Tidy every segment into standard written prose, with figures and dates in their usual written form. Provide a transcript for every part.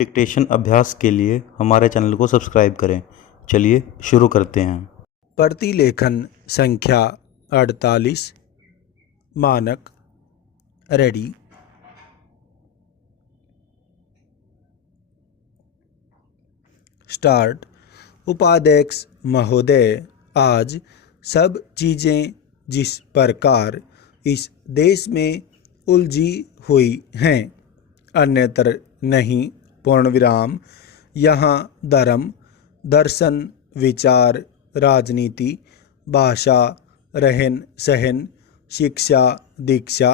Dictation अभ्यास के लिए हमारे चैनल को सब्सक्राइब करें। चलिए शुरू करते हैं। प्रतिलेखन संख्या 48। मानक रेडी। स्टार्ट। उपाध्यक्ष महोदय, आज सब चीज़ें जिस प्रकार इस देश में उलझी हुई हैं, अन्यत्र नहीं। पूर्ण विराम। यहाँ धर्म, दर्शन, विचार, राजनीति, भाषा, रहन सहन, शिक्षा, दीक्षा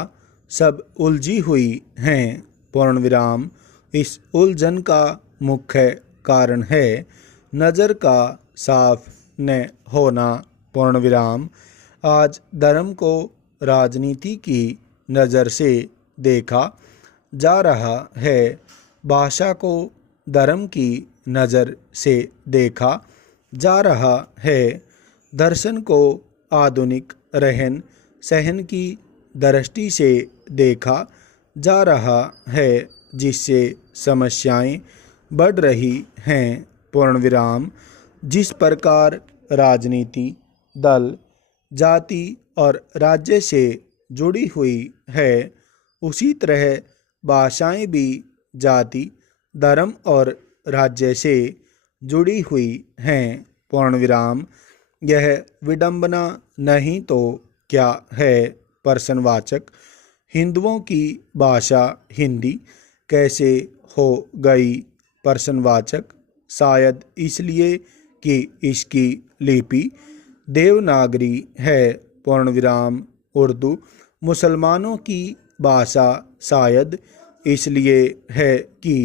सब उलझी हुई हैं। पूर्ण विराम। इस उलझन का मुख्य कारण है नज़र का साफ न होना। पूर्ण विराम। आज धर्म को राजनीति की नज़र से देखा जा रहा है, भाषा को धर्म की नज़र से देखा जा रहा है, दर्शन को आधुनिक रहन सहन की दृष्टि से देखा जा रहा है, जिससे समस्याएं बढ़ रही हैं। पूर्ण विराम। जिस प्रकार राजनीति दल, जाति और राज्य से जुड़ी हुई है, उसी तरह भाषाएं भी जाति, धर्म और राज्य से जुड़ी हुई हैं। पूर्ण विराम। यह विडंबना नहीं तो क्या है? प्रश्नवाचक। हिंदुओं की भाषा हिंदी कैसे हो गई? प्रश्नवाचक। शायद इसलिए कि इसकी लिपि देवनागरी है। पूर्ण विराम। उर्दू मुसलमानों की भाषा शायद इसलिए है कि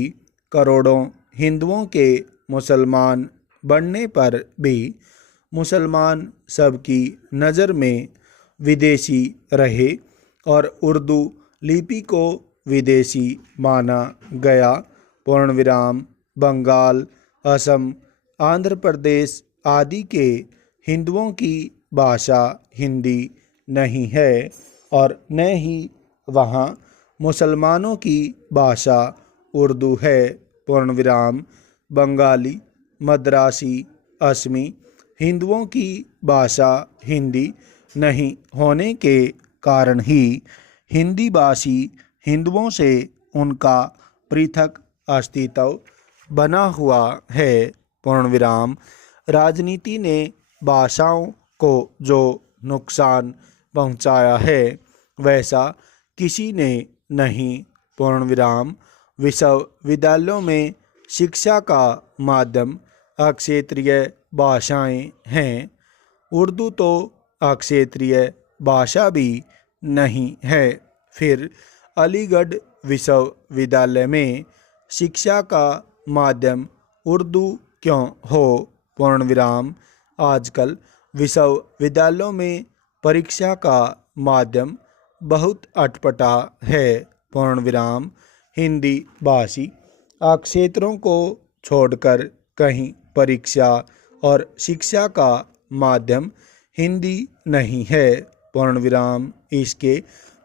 करोड़ों हिंदुओं के मुसलमान बनने पर भी मुसलमान सबकी नज़र में विदेशी रहे और उर्दू लिपि को विदेशी माना गया। पूर्ण विराम। बंगाल, असम, आंध्र प्रदेश आदि के हिंदुओं की भाषा हिंदी नहीं है और न ही वहाँ मुसलमानों की भाषा उर्दू है। पूर्ण विराम। बंगाली, मद्रासी, असमी हिंदुओं की भाषा हिंदी नहीं होने के कारण ही हिंदी भाषी हिंदुओं से उनका पृथक अस्तित्व बना हुआ है। पूर्ण विराम। राजनीति ने भाषाओं को जो नुकसान पहुंचाया है, वैसा किसी ने नहीं। पूर्ण विराम। विश्वविद्यालयों में शिक्षा का माध्यम अक्षेत्रीय भाषाएं हैं। उर्दू तो अक्षेत्रीय भाषा भी नहीं है। फिर अलीगढ़ विश्वविद्यालय में शिक्षा का माध्यम उर्दू क्यों हो? पूर्ण विराम। आजकल विश्वविद्यालयों में परीक्षा का माध्यम बहुत अटपटा है। पूर्ण विराम। हिंदी भाषी क्षेत्रों को छोड़कर कहीं परीक्षा और शिक्षा का माध्यम हिंदी नहीं है। पूर्ण विराम। इसके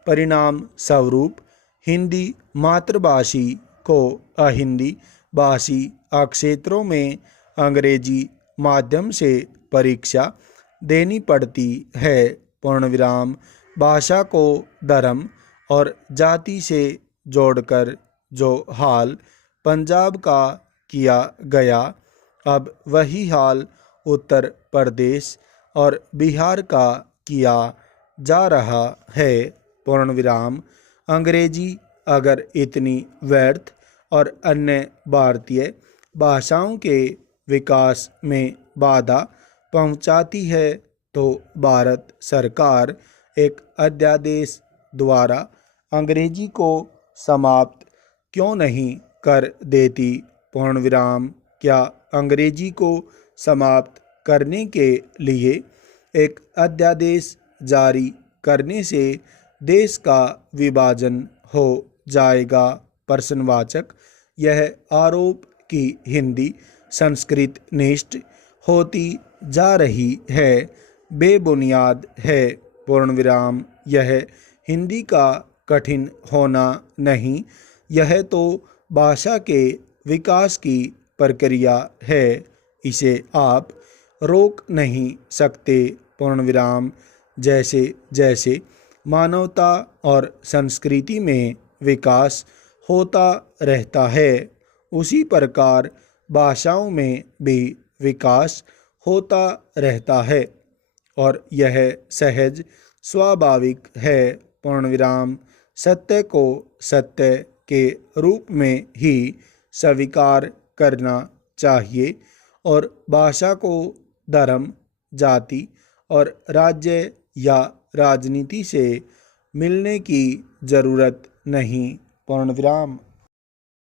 परिणाम स्वरूप हिंदी मातृभाषी को अहिंदी भाषी क्षेत्रों में अंग्रेजी माध्यम से परीक्षा देनी पड़ती है। पूर्ण विराम। भाषा को धर्म और जाति से जोड़कर जो हाल पंजाब का किया गया, अब वही हाल उत्तर प्रदेश और बिहार का किया जा रहा है। पूर्ण विराम। अंग्रेजी अगर इतनी व्यर्थ और अन्य भारतीय भाषाओं के विकास में बाधा पहुंचाती है, तो भारत सरकार एक अध्यादेश द्वारा अंग्रेजी को समाप्त क्यों नहीं कर देती? पूर्ण विराम। क्या अंग्रेजी को समाप्त करने के लिए एक अध्यादेश जारी करने से देश का विभाजन हो जाएगा? प्रश्नवाचक। यह आरोप कि हिंदी संस्कृत निष्ठ होती जा रही है बेबुनियाद है। पूर्ण विराम। यह हिंदी का कठिन होना नहीं, यह तो भाषा के विकास की प्रक्रिया है, इसे आप रोक नहीं सकते। पूर्ण विराम। जैसे जैसे मानवता और संस्कृति में विकास होता रहता है, उसी प्रकार भाषाओं में भी विकास होता रहता है और यह सहज स्वाभाविक है। पूर्ण विराम। सत्य को सत्य के रूप में ही स्वीकार करना चाहिए और भाषा को धर्म, जाति और राज्य या राजनीति से मिलने की जरूरत नहीं। पूर्ण विराम।